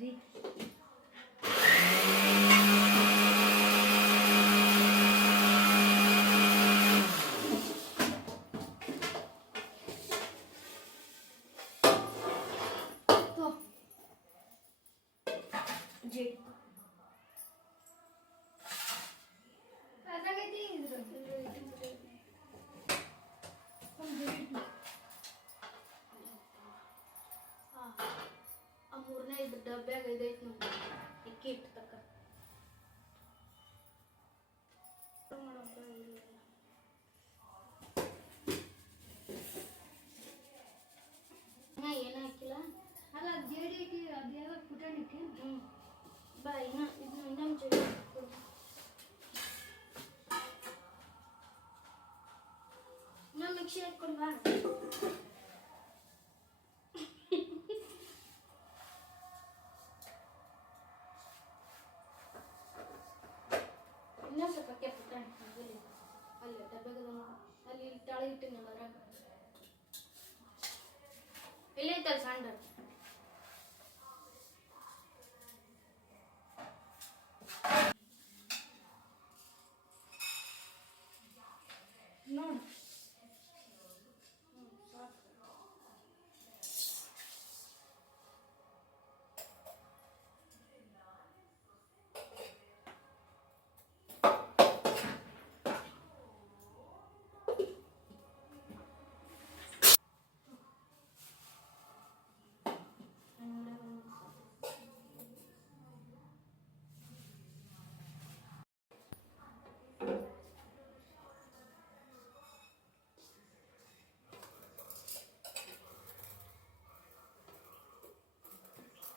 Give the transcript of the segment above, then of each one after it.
ರೀ ಮೂರನೇ ಇದು ಡಬ್ಬ್ಯಾಗ ಇದೈತೆ ನೋಡಿ ಇಕ್ಕಿ ಇಟ್ಟು ತಕ್ಕ ಏನು ಹಾಕಿಲ್ಲ ಅಲ್ಲ ಜೇಡಿ ಇಕ್ಕಿ ಅದ್ಯಾವ ಪುಟಾಣಿ ಇಕ್ಕಿ ಬಾ ಇನ್ನೊಂದು ಜೇಡಿ ಇನ್ನೊಂದು ಮಿಕ್ಸಿ ಹಾಕ್ಕೊಂಡು ಬಾ ಇನ್ನೂ ಸ್ವಲ್ಪ ಪುಟಾಣಿ ಅಲ್ಲಿ ಡಬ್ಬೆಗದ ಅಲ್ಲಿ ತಾಳಿ ಇಟ್ಟಿನಲ್ಲ ಅದ್ರಾಗ ಎಲ್ಲೈತಲ್ಲ ಸಣ್ಣ ನೋಡು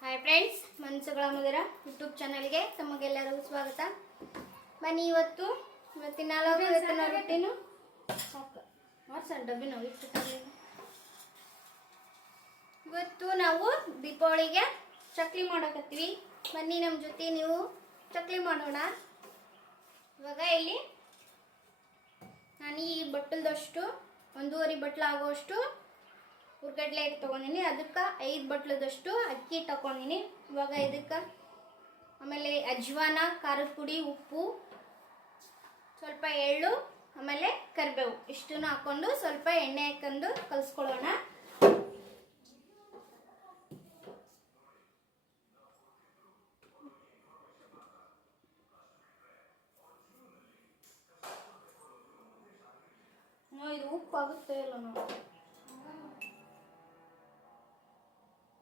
ಹಾಯ್ ಫ್ರೆಂಡ್ಸ್, ಮನಸ್ಸುಗಳ ಮಧುರ ಯೂಟ್ಯೂಬ್ ಚಾನಲ್ಗೆ ತಮಗೆಲ್ಲರಿಗೂ ಸ್ವಾಗತ. ಬನ್ನಿ ಇವತ್ತಿನ ರೊಟ್ಟಿನು ಸಾಕು ಸಣ್ಣ ಡಬ್ಬಿ ನಾವು ಇವತ್ತು ನಾವು ದೀಪಾವಳಿಗೆ ಚಕ್ಲಿ ಮಾಡಕತ್ತೀವಿ. ಬನ್ನಿ ನಮ್ಮ ಜೊತೆ ನೀವು ಚಕ್ಲಿ ಮಾಡೋಣ. ಇವಾಗ ಇಲ್ಲಿ ನಾನು ಈ ಬಟ್ಟಲದಷ್ಟು 1.5 ಬಟ್ಲು ಆಗೋಷ್ಟು ಹುರ್ಗಡ್ಲೆ ತೊಗೊಂಡಿನಿ. ಅದಕ್ಕೆ 5 ಬಟ್ಲದಷ್ಟು ಅಕ್ಕಿ ತಗೊಂಡಿನಿ. ಇವಾಗ ಇದಕ್ಕೆ ಆಮೇಲೆ ಅಜ್ವಾನ, ಖಾರದ ಪುಡಿ, ಉಪ್ಪು, ಸ್ವಲ್ಪ ಎಳ್ಳು, ಆಮೇಲೆ ಕರಿಬೇವು ಇಷ್ಟನ್ನು ಹಾಕೊಂಡು ಸ್ವಲ್ಪ ಎಣ್ಣೆ ಹಾಕೊಂಡು ಕಲಿಸ್ಕೊಳ್ಳೋಣ. ಇದು ಉಪ್ಪು ಆಗುತ್ತೆ ಇಲ್ಲ ನಾವು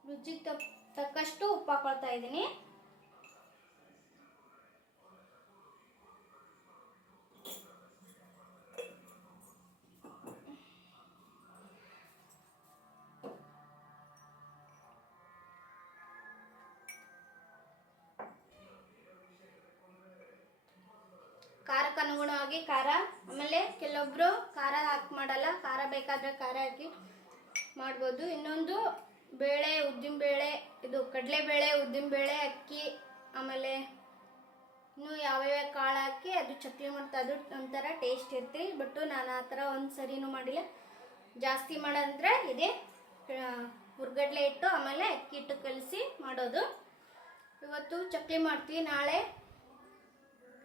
ರುಚಿಗೆ ತಕ್ಕಷ್ಟು ಉಪ್ಪು ಹಾಕೊಳ್ತಾ ಇದ್ದೀನಿ. ಖಾರಕ್ಕೆ ಅನುಗುಣವಾಗಿ ಖಾರ, ಆಮೇಲೆ ಕೆಲವೊಬ್ರು ಖಾರ ಹಾಕಿ ಮಾಡಲ್ಲ, ಖಾರ ಬೇಕಾದ್ರೆ ಖಾರ ಹಾಕಿ ಮಾಡ್ಬೋದು. ಇನ್ನೊಂದು ಬೇಳೆ, ಉದ್ದಿನಬೇಳೆ, ಇದು ಕಡಲೆಬೇಳೆ, ಉದ್ದಿನಬೇಳೆ, ಅಕ್ಕಿ, ಆಮೇಲೆ ಇನ್ನೂ ಯಾವ್ಯಾವ ಕಾಳು ಹಾಕಿ ಅದು ಚಕ್ಲಿ ಮಾಡ್ತಾ, ಅದು ಒಂಥರ ಟೇಸ್ಟ್ ಇರ್ತೀವಿ. ಬಟ್ಟು ನಾನು ಆ ಥರ ಒಂದು ಸರಿನೂ ಮಾಡಿಲ್ಲ. ಜಾಸ್ತಿ ಮಾಡೋದಂದ್ರೆ ಇದೇ ಹುರ್ಗಡ್ಲೆ ಇಟ್ಟು ಆಮೇಲೆ ಅಕ್ಕಿ ಇಟ್ಟು ಕಲಸಿ ಮಾಡೋದು. ಇವತ್ತು ಚಕ್ಲಿ ಮಾಡ್ತೀವಿ, ನಾಳೆ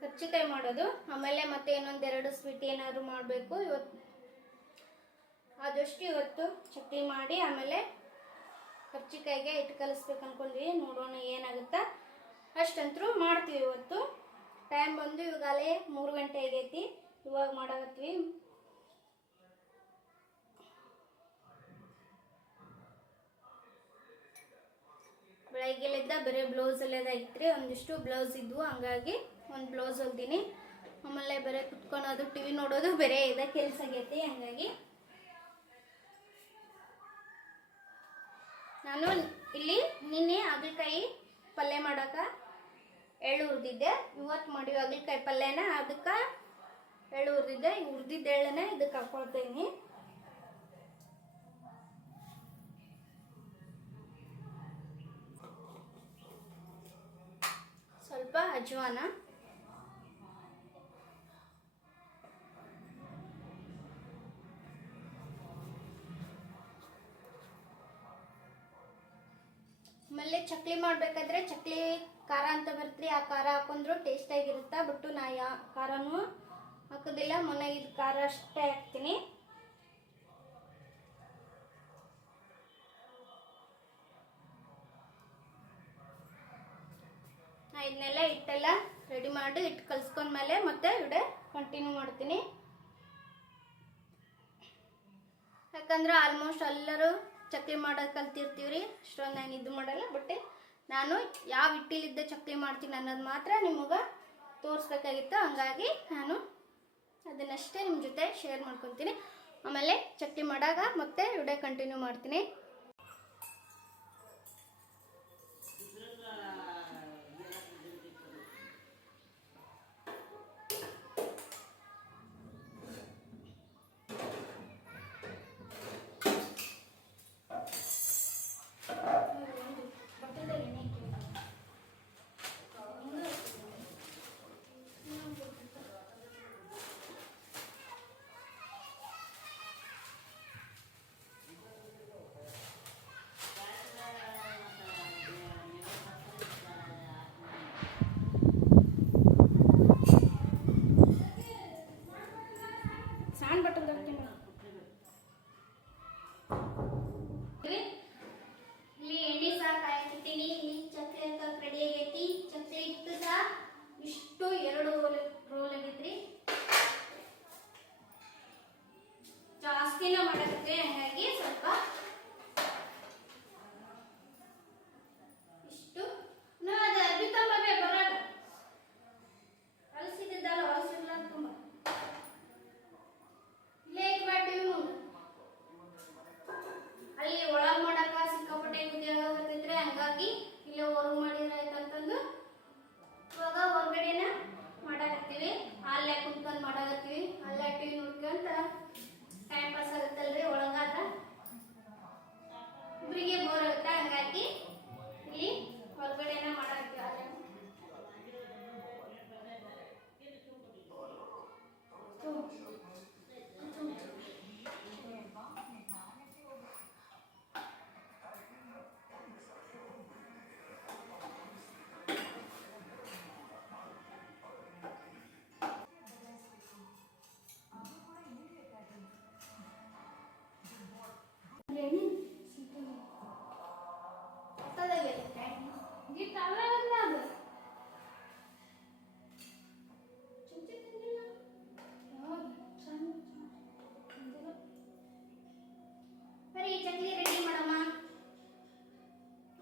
ಕರ್ಜಿಕಾಯಿ ಮಾಡೋದು, ಆಮೇಲೆ ಮತ್ತೆ ಇನ್ನೊಂದೆರಡು ಸ್ವೀಟ್ ಏನಾದರೂ ಮಾಡಬೇಕು. ಇವತ್ತು ಚಕ್ಲಿ ಮಾಡಿ ಆಮೇಲೆ ಕರ್ಜಿಕಾಯಿಗೆ ಇಟ್ಟು ಕಲಿಸ್ಬೇಕು ಅನ್ಕೊಂಡ್ವಿ. ನೋಡೋಣ ಏನಾಗುತ್ತಾ. ಅಷ್ಟಂತರೂ ಮಾಡ್ತೀವಿ. ಇವತ್ತು ಟೈಮ್ ಬಂದು ಇವಾಗಲೇ 3 ಗಂಟೆ ಆಗೈತಿ. ಇವಾಗ ಮಾಡಾಕತ್ವಿ. ಬೆಳಗ್ಗೆಲಿದ್ದ ಬರೀ ಬ್ಲೌಸ್ ಎಲ್ಲದಾಗಿತ್ತು. ಒಂದಿಷ್ಟು ಬ್ಲೌಸ್ ಇದ್ವು, ಹಂಗಾಗಿ ಒಂದು ಬ್ಲೌಸ್ ಹೊಲ್ದೀನಿ. ಆಮೇಲೆ ಬರೀ ಕುತ್ಕೊಳ್ಳೋದು, ಟಿವಿ ನೋಡೋದು ಬೇರೆ ಇದೆ ಕೆಲಸ ಆಗೈತಿ. ಹಂಗಾಗಿ ನಾನು ಇಲ್ಲಿ ನಿನ್ನೆ ಹಾಗಲಕಾಯಿ ಪಲ್ಯ ಮಾಡೋಕೆ ಎಳ್ಳು ಹುರಿದಿದ್ದೆ. ಇವತ್ತು ಮಾಡಿವಿ ಹಾಗಲಕಾಯಿ ಪಲ್ಯನ, ಅದಕ್ಕೆ ಎಳ್ಳು ಹುರಿದಿದ್ದೆ. ಹುರಿದಿದ್ದ ಎಳ್ಳನ್ನ ಇದಕ್ಕೆ ಹಾಕೊಳ್ತೀನಿ. ಸ್ವಲ್ಪ ಅಜ್ವಾನ, ಆಮೇಲೆ ಆಮೇಲೆ ಚಕ್ಲಿ ಮಾಡಬೇಕಾದ್ರೆ ಚಕ್ಲಿ ಖಾರ ಅಂತ ಬರ್ತ್ರಿ, ಆ ಖಾರ ಹಾಕೊಂಡ್ರು ಟೇಸ್ಟಾಗಿರುತ್ತೆ. ಬಟ್ ನಾ ಖಾರನೂ ಹಾಕೋದಿಲ್ಲ, ಮನೆಗಿದ್ದ ಖಾರ ಅಷ್ಟೇ ಹಾಕ್ತೀನಿ. ನಾ ಇದನ್ನೆಲ್ಲ ಹಿಟ್ಟೆಲ್ಲ ರೆಡಿ ಮಾಡಿ ಹಿಟ್ಟು ಕಲ್ಸ್ಕೊಂಡ್ಮೇಲೆ ಮತ್ತೆ ವಿಡಿಯೋ ಕಂಟಿನ್ಯೂ ಮಾಡ್ತೀನಿ. ಯಾಕಂದ್ರೆ ಆಲ್ಮೋಸ್ಟ್ ಎಲ್ಲರೂ ಚಕ್ಲಿ ಮಾಡೋದು ಕಲ್ತಿರ್ತೀವ್ರಿ, ಅಷ್ಟೊಂದು ನಾನು ಇದು ಮಾಡಲ್ಲ. ಬಟ್ ನಾನು ಯಾವ ಹಿಟ್ಟಿಲಿದ್ದ ಚಕ್ಲಿ ಮಾಡ್ತೀನಿ ಅನ್ನೋದು ಮಾತ್ರ ನಿಮಗೆ ತೋರಿಸ್ಬೇಕಾಗಿತ್ತು. ಹಂಗಾಗಿ ನಾನು ಅದನ್ನಷ್ಟೇ ನಿಮ್ಮ ಜೊತೆ ಶೇರ್ ಮಾಡ್ಕೊತೀನಿ. ಆಮೇಲೆ ಚಕ್ಲಿ ಮಾಡಾಗ ಮತ್ತೆ ವಿಡಿಯೋ ಕಂಟಿನ್ಯೂ ಮಾಡ್ತೀನಿ. ಇಲ್ಲಿ ಎಣ್ಣೆ ಸಹ ಕಾಯಕ್ಕಿಟ್ಟಿನಿ. ಇಲ್ಲಿ ಚಕ್ಲಿ ಹಾಕಕ್ ರೆಡಿ ಆಗೈತಿ. ಚಕ್ಲಿ ಹಿಟ್ಟು ಸಹ ಇಷ್ಟು 2 ರೋಲ್ ಆಗೈತ್ರಿ. ಜಾಸ್ತಿನ ಮಾಡಕತ್ರಿ, ಹಂಗಾಗಿ ಸ್ವಲ್ಪ ಇಷ್ಟು ಅದು ಅರ್ಬಿ ತಂಬೇ ಬರಾಗ ಅಲಸಿದ್ದಲ್ಲ, ಹೊಲಸಿಲ್ಲ ತುಂಬ ಇಲ್ಲೇ ಮಾಡ್ತೀವಿ ಮುಂದೆ. ಅಲ್ಲಿ ಒಳಗೆ ಮಾಡಕ ಸಿಕ್ಕಾಪಟ್ಟೆ ಕುದಿಯಾಗತ್ತೈತ್ರಿ, ಹಂಗಾಗಿ ಇಲ್ಲೇ ಹೊರಗೆ ಮಾಡಿದ್ರಾಯ್ತಂತಂದು ಇವಾಗ ಹೊರಗಡೆನ ಮಾಡಾಕತ್ತೀವಿ. ಅಲ್ಲೇ ಕುತ್ಕೊಂಡು ಮಾಡಾಕತ್ತೀವಿ. ಅಲ್ಲೇ ಟಿವಿ ನೋಡ್ಕೊಂತ ಟೈಮ್ ಪಾಸ್ ಆಗುತ್ತಲ್ರಿ. ಒಳಗಾದ ಇಬ್ಬರಿಗೆ ಬೋರ್ ಆಗುತ್ತೆ, ಹಂಗಾಗಿ ಇಲ್ಲಿ ಹೊರಗಡೆನ ಮಾಡಾಕತ್ತೀವಿ. ಬರೀ ಚಕ್ಲಿ ರೆಡಿ ಮಾಡಮ್ಮ.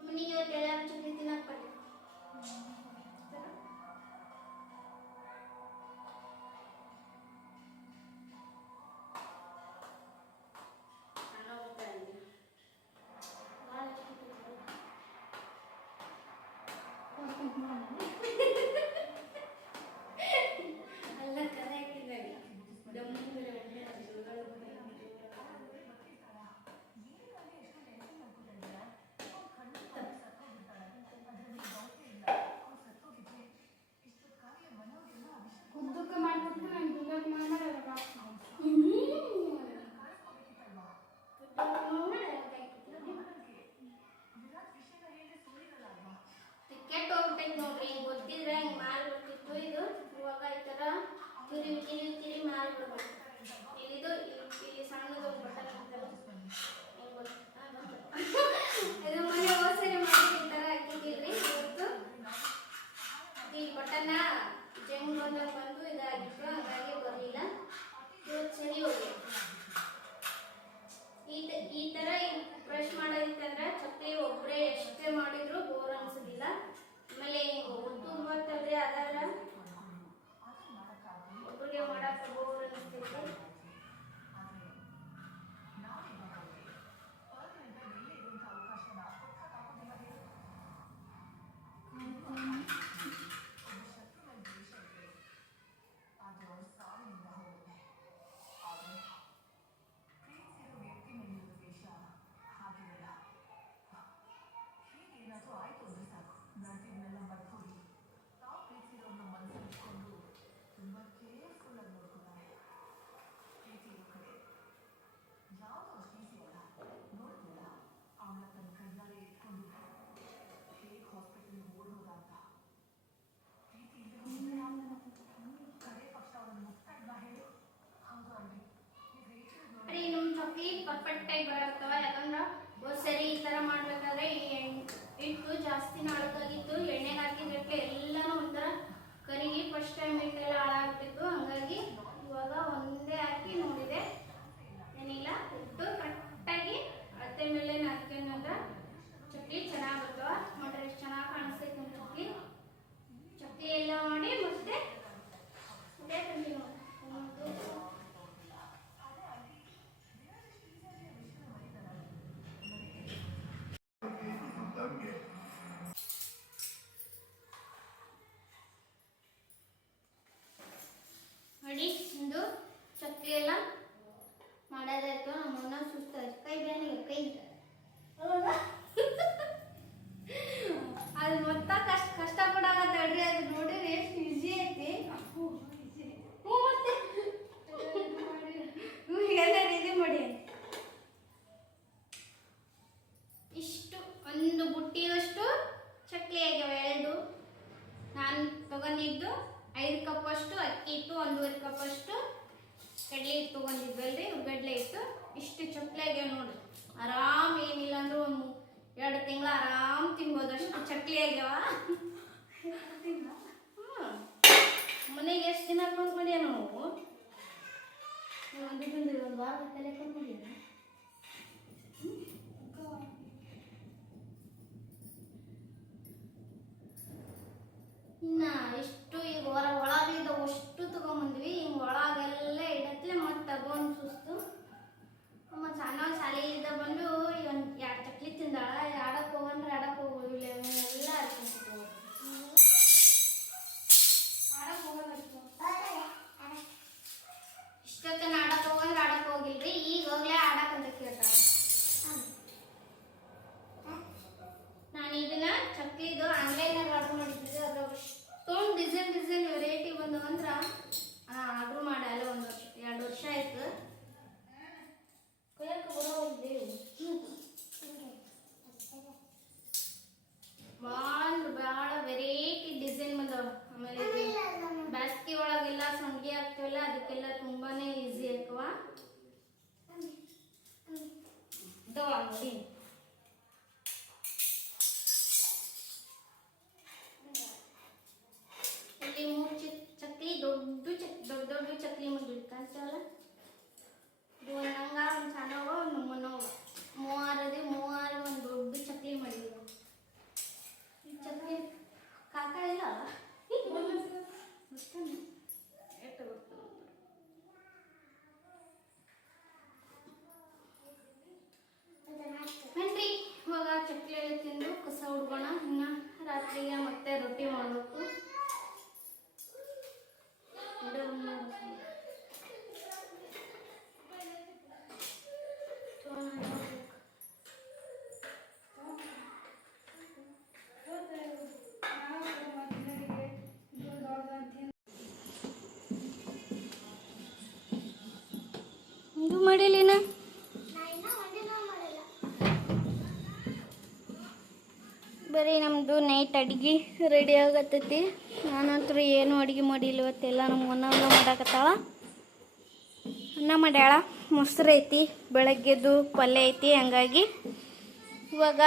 ಮನೆಗೆ ಇವತ್ತೆಲ್ಲ ಚಕ್ಲಿ ತಿನ್ನಕ್ ಬನ್ನಿ. ಅಲ್ಲ ಕರೆ ಹಾಕಿದಾಗ ಉದ್ದಕ್ಕೆ ಮಾಡ್ಬಿಟ್ಟು ನಾನು ದುಂಡಕ್ಕೆ ಮಾಡಿ ಕೆಟ್ಟ ಹೋಗ್ಬಿಟ್ಟೈತೆ ನೋಡ್ರಿ. ಗೊತ್ತಿದ್ರೆ ಹಿಂಗೆ ಮಾರಿ ಬರ್ತಿತ್ತು. ಇದು ಇವಾಗ ಈ ಥರ ತಿರಿ ಮಾರಿ ಬರ್ಬೇಕು. ಇಲ್ಲಿದು ಇಲ್ಲಿ ಸಣ್ಣದು ಒಂದು ಬಟನ್ ಹಾಕ್ತಾರೆ, ಇದು ಮನೆ ಹೋಸರಿ ಮಾಡಿ ಈ ಥರ ಹಾಕಿದ್ದಿಲ್ರಿ. ಇವತ್ತು ಈ ಬಟನ್ನ ಜಂಗ್ ಬಂದು ಇದಾಗಿತ್ತು, ಹಾಗಾಗಿ ಬರಲಿಲ್ಲ. ಇವತ್ತು ಸರಿ ಹೋಗಿ ಈ ಥರ ಬ್ರಷ್ ಮಾಡೋದಿತ್ತಂದ್ರೆ ಚಕ್ಲಿ ಒಬ್ಬರೇ ಎಷ್ಟೇ ಮಾಡಿದ್ರು ಬೋರ್ ಅನ್ಸೋದಿಲ್ಲ. ಆಮೇಲೆ ಉದ್ದು ಬರ್ತಲ್ರಿ, ಅದಾರ ಒಬ್ಬರಿಗೆ ಮಾಡಕ್ಕೆ ಬೋರ್ ಅನಿಸ್ತೈತಿ. 5 ಕಪ್ಪಷ್ಟು ಅಕ್ಕಿ ಹಿಟ್ಟು, 1.5 ಕಪ್ಪಷ್ಟು ಕಡಲೆ ಹಿಟ್ಟು ತೊಗೊಂಡಿದ್ವಲ್ರಿ, ಉರ್ಗಡ್ಲೆ ಹಿಟ್ಟು. ಇಷ್ಟು ಚಕ್ಲಿ ಆಗ್ಯಾವ ನೋಡ್ರಿ. ಆರಾಮ್ ಏನಿಲ್ಲ ಅಂದ್ರೂ ಒಂದು 2 ತಿಂಗಳು ಆರಾಮ್ ತಿನ್ಬೋದು, ಅಷ್ಟು ಚಕ್ಲಿ ಆಗ್ಯಾವ. ಮನೆಗೆ ಎಷ್ಟು ದಿನ ಹಾಕೊಂಡು ಮಾಡ್ಯ ನಾವು ಒಂದು ವಾರ ತಲೆ ಹಾಕೊಂಡು ಮಾಡ್ಯ. ಇನ್ನ ಇಷ್ಟು ಈಗ ಒಳಗಿದ್ದ ಅಷ್ಟು ತಗೊಂಬಂದ್ವಿ. ಹಿಂಗೆ ಒಳಗೆಲ್ಲ ಇಡತ್ಲೆ ಮತ್ತೆ ತಗೊಂಡು ಸುಸ್ತು. ಮತ್ತು ಸಣ್ಣ ಶಾಲೆಯಿಂದ ಬಂದು ಒಂದು 2 ಚಕ್ಲಿ ತಿಂದಾಳ. ಆಡಕ್ಕೆ ಹೋಗಂದ್ರೆ ಆಡಕ್ಕೆ ಹೋಗೋದು, ಇಲ್ಲ ಎಲ್ಲ ಹರ್ಕೊಂಡು ಆಡಕ್ಕೆ ಹೋಗೋದು. ಇಷ್ಟೊತ್ತನ ಆಡಕ್ಕೆ ಹೋಗಂದ್ರೆ ಆಡಕ್ಕೆ ಹೋಗಿಲ್ರಿ, ಈಗ ಹೋಗ್ಲೇ ಆಡಕ್ಕಂತ ಕೇಳ್ತಾಳೆ. ನಾನು ಇದನ್ನ ಚಕ್ಲಿದು ಆನ್ಲೈನಾಗ ಆರ್ಡರ್ ಮಾಡಿದ್ದೆ. ಅದ್ರ ಅಷ್ಟೊಂದು ಡಿಸೈನ್ ವೆರೈಟಿ ಬಂದು ಅಂದ್ರೆ ಆರ್ಡ್ರ್ ಮಾಡಿ ಅಲ್ಲ 2 ವರ್ಷ ಆಯ್ತು. ಭಾಳ ವೆರೈಟಿ ಡಿಸೈನ್ ಬಂದವ. ಆಮೇಲೆ ಬ್ಯಾಸ್ಗಿ ಒಳಗೆಲ್ಲ ಸಂಡ್ಗೆ ಹಾಕ್ತೇವಲ್ಲ, ಅದಕ್ಕೆಲ್ಲ ತುಂಬಾನೇ ಈಸಿ ಆಕವ. ನೋಡಿ ಇಲ್ಲಿ 3 ಚಕ್ಲಿ ದೊಡ್ಡ ಚಕ್ಲಿ ಮಾಡಿಬಿಟ್ಟು ಕಾಣ್ತಾವಲ್ಲ. ಇದು ಒಂದು ಹಂಗ, ಒಂದು ಸಣ್ಣವ, ಒಂದು ಮುನ್ನವ, 3 ಒಂದು ದೊಡ್ಡ ಚಕ್ಲಿ ಮಾಡಿದ್ವಿ. ಈ ಚಕ್ಲಿ ಕಾಕ ಇಲ್ಲ ಬನ್ರಿ ಇವಾಗ ಚಕ್ಲಿ ಎಲ್ಲ ತಿಂದು ಕಸ ಹುಡ್ಕೋಣ. ಇನ್ನು ರಾತ್ರಿಗೆ ಮತ್ತೆ ರೊಟ್ಟಿ ಮಾಡಬೇಕು. ಇದು ಮಾಡಿಲಿನ ಬರೀ ನಮ್ಮದು ನೈಟ್ ಅಡುಗೆ ರೆಡಿ ಆಗತ್ತೈತಿ. ನಾನಂತೂ ಏನು ಅಡುಗೆ ಮಾಡಿಲ್ಲ ಇವತ್ತೆಲ್ಲ. ನಮ್ಮ ಅನ್ನ ಮಾಡಾಕತ್ತಾಳ. ಅನ್ನ ಮಾಡ್ಯಾಳ, ಮೊಸರು ಐತಿ, ಬೆಳಗ್ಗೆದ್ದು ಪಲ್ಯ ಐತಿ. ಹಂಗಾಗಿ ಇವಾಗ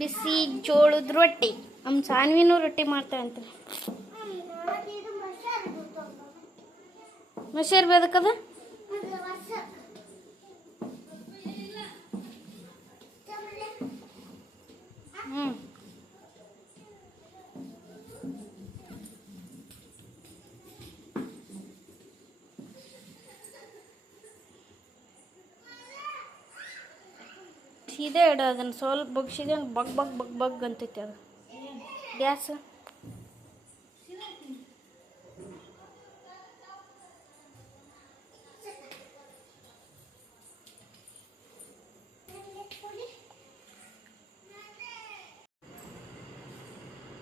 ಬಿಸಿ ಜೋಳದ ರೊಟ್ಟಿ, ನಮ್ಮ ಸಾನ್ವಿನೂ ರೊಟ್ಟಿ ಮಾಡ್ತಾಳಂತ. ಮೊಸರು ಬೇದಕ್ಕದ ಸೀದಾ ಇಡ. ಅದನ್ನು ಸ್ವಲ್ಪ ಬಗ್ಸಿದೆ ಬಗ್ ಬಗ್ ಬಗ್ ಬಗ್ ಅಂತೈತಿ ಅದು ಗ್ಯಾಸ್.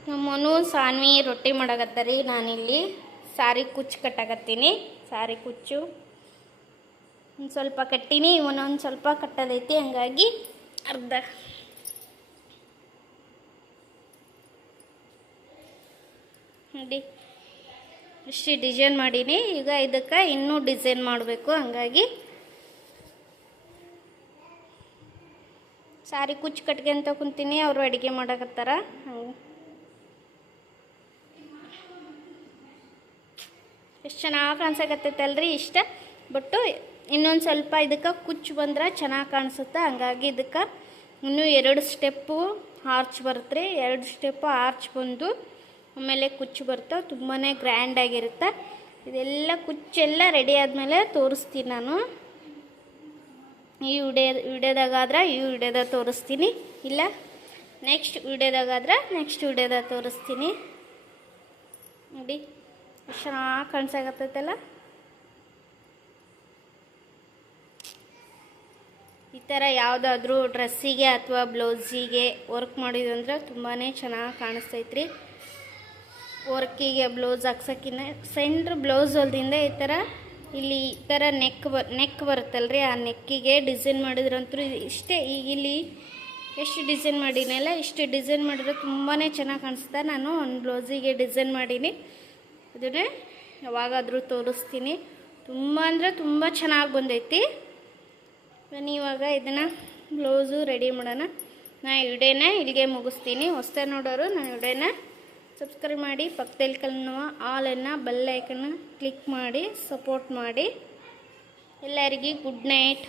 ನಮ್ಮನು ಸಾನ್ವಿ ರೊಟ್ಟಿ ಮಾಡಾಕತ್ತಾರಿ. ನಾನಿಲ್ಲಿ ಸಾರಿ ಕುಚ್ಚು ಕಟ್ಟಾಕತ್ತೀನಿ. ಸಾರಿ ಕುಚ್ಚು ಒಂದು ಸ್ವಲ್ಪ ಕಟ್ಟೀನಿ, ಇವನೊಂದು ಸ್ವಲ್ಪ ಕಟ್ಟೋದೈತಿ. ಹಂಗಾಗಿ ಅರ್ಧ ನೋಡಿ ಇಷ್ಟು ಡಿಸೈನ್ ಮಾಡೀನಿ. ಈಗ ಇದಕ್ಕೆ ಇನ್ನೂ ಡಿಸೈನ್ ಮಾಡಬೇಕು. ಹಂಗಾಗಿ ಸಾರಿ ಕುಚ್ಚು ಕಟ್ಕೊಂತ ಕುಂತೀನಿ. ಅವರು ಅಡುಗೆ ಮಾಡಕತ್ತಾರ. ಎಷ್ಟು ಚೆನ್ನಾಗಿ ಕಾಣಿಸಕತ್ತೈತಲ್ರಿ ಇಷ್ಟ. ಬಟ್ಟು ಇನ್ನೊಂದು ಸ್ವಲ್ಪ ಇದಕ್ಕೆ ಕುಚ್ಚು ಬಂದ್ರೆ ಚೆನ್ನಾಗಿ ಕಾಣಿಸುತ್ತೆ. ಹಂಗಾಗಿ ಇದಕ್ಕೆ ಇನ್ನೂ 2 ಸ್ಟೆಪ್ಪು ಆರ್ಚ್ ಬರುತ್ತೆ ರೀ. 2 ಸ್ಟೆಪ್ಪು ಆರ್ಚ್ ಬಂದು ಆಮೇಲೆ ಕುಚ್ಚು ಬರ್ತವೆ. ತುಂಬಾ ಗ್ರ್ಯಾಂಡಾಗಿರುತ್ತೆ. ಇದೆಲ್ಲ ಕುಚ್ಚೆಲ್ಲ ರೆಡಿ ಆದಮೇಲೆ ತೋರಿಸ್ತೀನಿ ನಾನು. ಈ ವಿಡಿಯೋದಾಗಾದ್ರೆ ಈ ವಿಡಿಯೋದಾಗ ತೋರಿಸ್ತೀನಿ, ಇಲ್ಲ ನೆಕ್ಸ್ಟ್ ವಿಡಿಯೋದಾಗಾದ್ರೆ ನೆಕ್ಸ್ಟ್ ವಿಡಿಯೋದಾಗ ತೋರಿಸ್ತೀನಿ. ನೋಡಿ ಎಷ್ಟು ಚೆನ್ನಾಗಿ ಕಾಣಿಸಾಕತ್ತೈತಲ್ಲ. ಈ ಥರ ಯಾವುದಾದ್ರೂ ಡ್ರೆಸ್ಸಿಗೆ ಅಥವಾ ಬ್ಲೌಸಿಗೆ ವರ್ಕ್ ಮಾಡಿದಂದ್ರೆ ತುಂಬಾ ಚೆನ್ನಾಗಿ ಕಾಣಿಸ್ತೈತ್ರಿ. ವರ್ಕಿಗೆ ಬ್ಲೌಸ್ ಹಾಕ್ಸೋಕ್ಕಿಂತ ಸೆಂಟ್ರ್ ಬ್ಲೌಸ್ ಹೊಲ್ದಿಂದ ಈ ಥರ ಇಲ್ಲಿ ಈ ಥರ ನೆಕ್ ಬರುತ್ತಲ್ರಿ, ಆ ನೆಕ್ಕಿಗೆ ಡಿಸೈನ್ ಮಾಡಿದ್ರಂತೂ ಇಷ್ಟೇ. ಈಗ ಇಲ್ಲಿ ಎಷ್ಟು ಡಿಸೈನ್ ಮಾಡೀನಲ್ಲ, ಇಷ್ಟು ಡಿಸೈನ್ ಮಾಡಿದ್ರೆ ತುಂಬಾ ಚೆನ್ನಾಗಿ ಕಾಣಿಸುತ್ತೆ. ನಾನು ಒಂದು ಬ್ಲೌಸಿಗೆ ಡಿಸೈನ್ ಮಾಡೀನಿ. ಅದನ್ನೇ ಯಾವಾಗಾದರೂ ತೋರಿಸ್ತೀನಿ. ತುಂಬ ಅಂದರೆ ತುಂಬ ಚೆನ್ನಾಗಿ ಬಂದೈತಿ. ಬನ್ನಿ ಇವಾಗ ಇದನ್ನು ಬ್ಲೌಸು ರೆಡಿ ಮಾಡೋಣ. ನಾನು ವಿಡಿಯೋನ ಇಲ್ಲಿಗೆ ಮುಗಿಸ್ತೀನಿ. ಹೊಸ್ದಾಗಿ ನೋಡೋರು ನಾನು ವಿಡಿಯೋನ ಸಬ್ಸ್ಕ್ರೈಬ್ ಮಾಡಿ, ಪಕ್ಕದಲ್ಲಿ ಕಾಣುವ ಆಲನ್ನು ಬೆಲ್ ಐಕನ್ನ ಕ್ಲಿಕ್ ಮಾಡಿ ಸಪೋರ್ಟ್ ಮಾಡಿ. ಎಲ್ಲರಿಗೂ ಗುಡ್ ನೈಟ್.